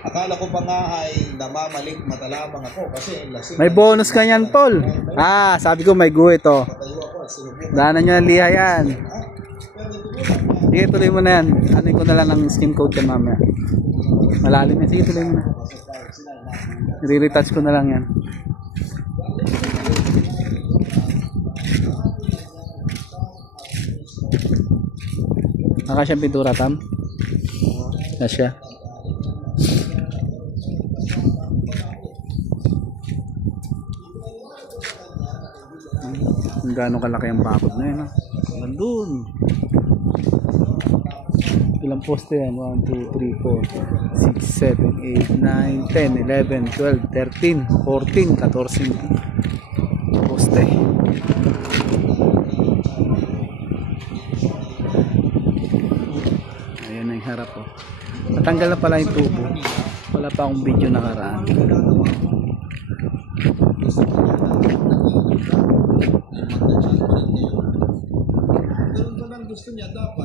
Akala ko pa nga ay namamalik matalamang ako kasi lasing. May bonus ka yan, Paul. Ah, sabi ko may guhit to. Patayo ako at sinubok. Daanan nyo ng liha yan. Sige, tuloy mo na yan. Anin ko na lang ng skin coat yan mamaya. Malalim yan. Sige, tuloy mo na. I-retouch ko na lang yan. Nakasya pintura, Tam? Nakasya. Kung gaano kalaki ang bakod na yun, ha? Nandun. Ilang poste yan? 1, 2, 3, 4, 6, 7, 8, 9, 10, 11, 12, 13, 14, 14 poste. Ayan na yung harap, oh. Natanggal na pala yung tubo. Wala pa akong video nakaraan. Ganun pa lang gusto niya dapat.